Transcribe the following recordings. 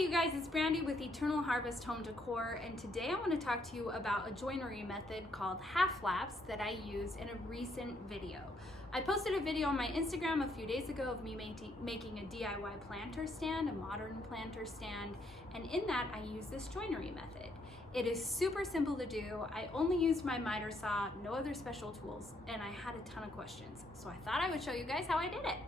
Hey you guys, it's Brandy with Eternal Harvest Home Decor, and today I want to talk to you about a joinery method called half laps that I used in a recent video. I posted a video on my Instagram a few days ago of me making a DIY planter stand, a modern planter stand, and in that I used this joinery method. It is super simple to do. I only used my miter saw, no other special tools, and I had a ton of questions. So I thought I would show you guys how I did it.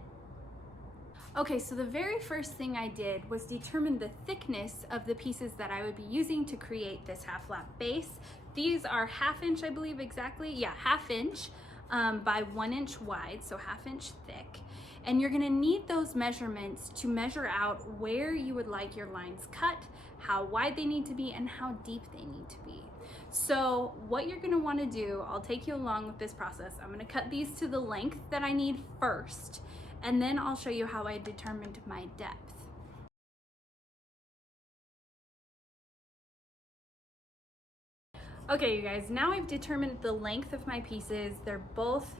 Okay, so the very first thing I did was determine the thickness of the pieces that I would be using to create this half lap base. These are 1/2 inch, I believe exactly. Yeah, 1/2 inch by 1 inch wide, so 1/2 inch thick. And you're gonna need those measurements to measure out where you would like your lines cut, how wide they need to be, and how deep they need to be. So what you're gonna wanna do, I'll take you along with this process. I'm gonna cut these to the length that I need first, and then I'll show you how I determined my depth. Okay, you guys, now I've determined the length of my pieces. They're both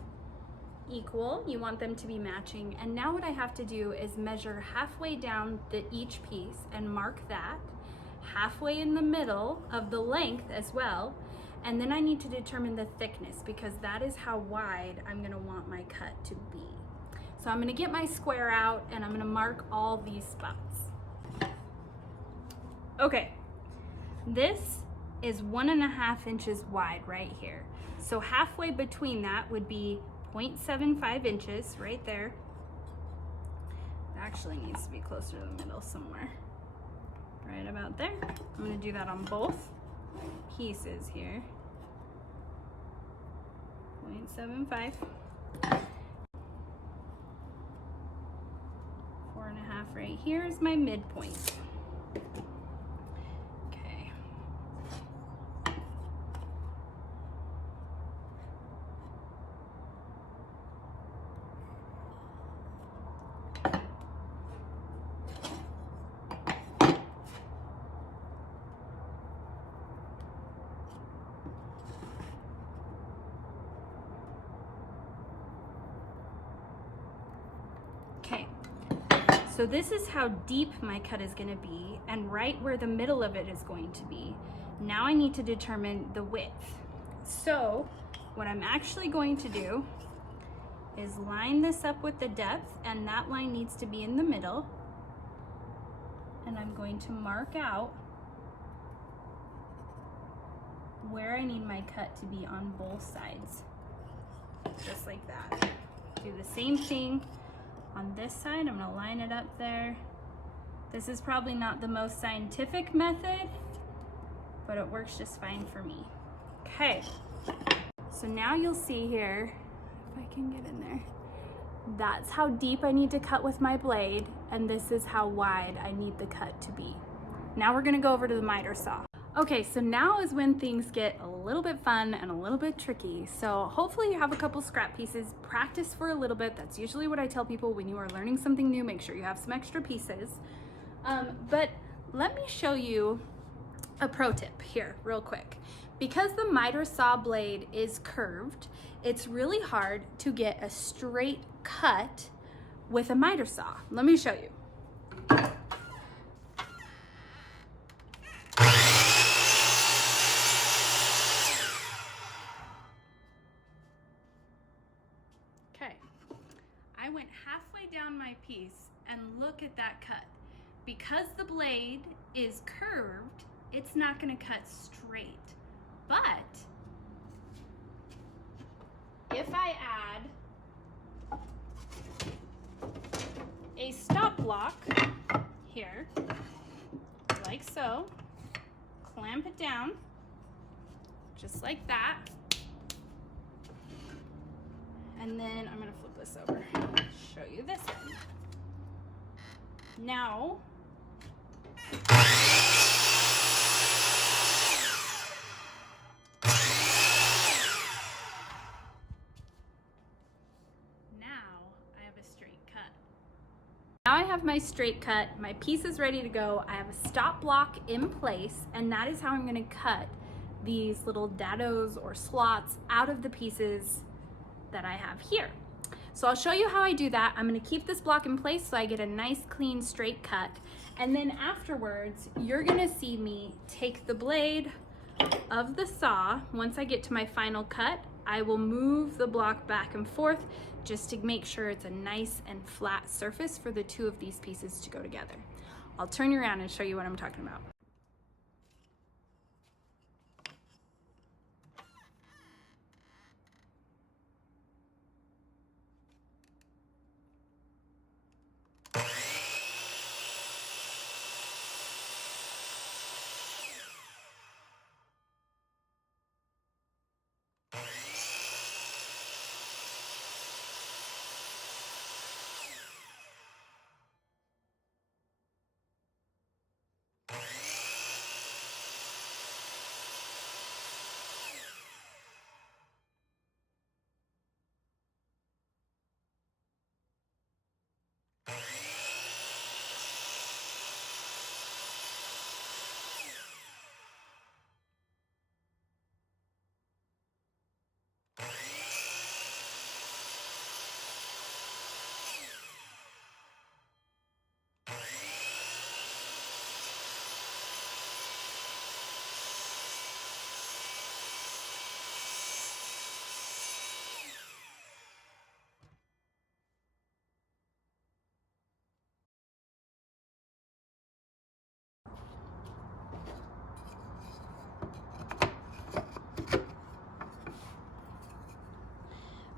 equal. You want them to be matching. And now what I have to do is measure halfway down each piece and mark that, halfway in the middle of the length as well. And then I need to determine the thickness because that is how wide I'm gonna want my cut to be. So I'm gonna get my square out and I'm gonna mark all these spots. Okay, this is 1.5 inches wide right here. So halfway between that would be 0.75 inches right there. It actually needs to be closer to the middle somewhere. Right about there. I'm gonna do that on both pieces here. 0.75. 4.5 right here is my midpoint. Okay. Okay. So this is how deep my cut is gonna be and right where the middle of it is going to be. Now I need to determine the width. So what I'm actually going to do is line this up with the depth, and that line needs to be in the middle. And I'm going to mark out where I need my cut to be on both sides, just like that. Do the same thing on this side. I'm gonna line it up there. This is probably not the most scientific method, but it works just fine for me. Okay, so now you'll see here, if I can get in there, that's how deep I need to cut with my blade, and this is how wide I need the cut to be. Now we're gonna go over to the miter saw. Okay, so now is when things get a little bit fun and a little bit tricky. So hopefully you have a couple scrap pieces, practice for a little bit. That's usually what I tell people when you are learning something new, make sure you have some extra pieces. But let me show you a pro tip here real quick. Because the miter saw blade is curved, it's really hard to get a straight cut with a miter saw. Let me show you. Okay, I went halfway down my piece and look at that cut. Because the blade is curved, it's not gonna cut straight. But if I add a stop block here, like so, clamp it down, just like that, and then I'm gonna flip this over, show you this one. Now, I have a straight cut. Now I have my straight cut, my piece is ready to go. I have a stop block in place, and that is how I'm gonna cut these little dados or slots out of the pieces that I have here. So I'll show you how I do that. I'm gonna keep this block in place so I get a nice, clean, straight cut. And then afterwards, you're gonna see me take the blade of the saw. Once I get to my final cut, I will move the block back and forth just to make sure it's a nice and flat surface for the two of these pieces to go together. I'll turn you around and show you what I'm talking about.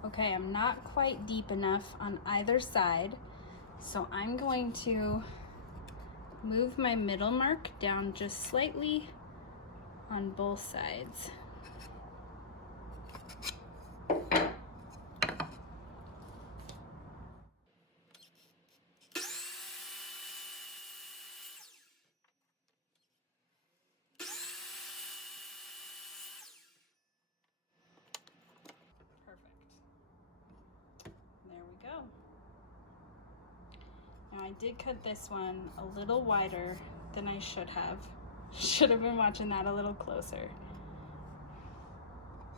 Okay, I'm not quite deep enough on either side, so I'm going to move my middle mark down just slightly on both sides. Go. Now I did cut this one a little wider than I should have. Should have been watching that a little closer.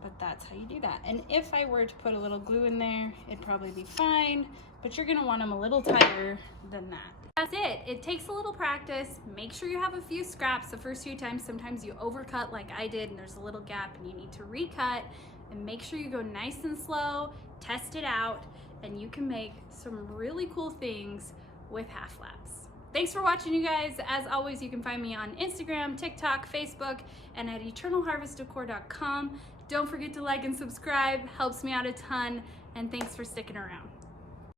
But that's how you do that. And if I were to put a little glue in there, it'd probably be fine, but you're gonna want them a little tighter than that. That's it. It takes a little practice. Make sure you have a few scraps the first few times. Sometimes you overcut like I did and there's a little gap and you need to recut, and make sure you go nice and slow, test it out, and you can make some really cool things with half laps. Thanks for watching, you guys. As always, you can find me on Instagram, TikTok, Facebook, and at eternalharvestdecor.com. Don't forget to like and subscribe, helps me out a ton, and thanks for sticking around.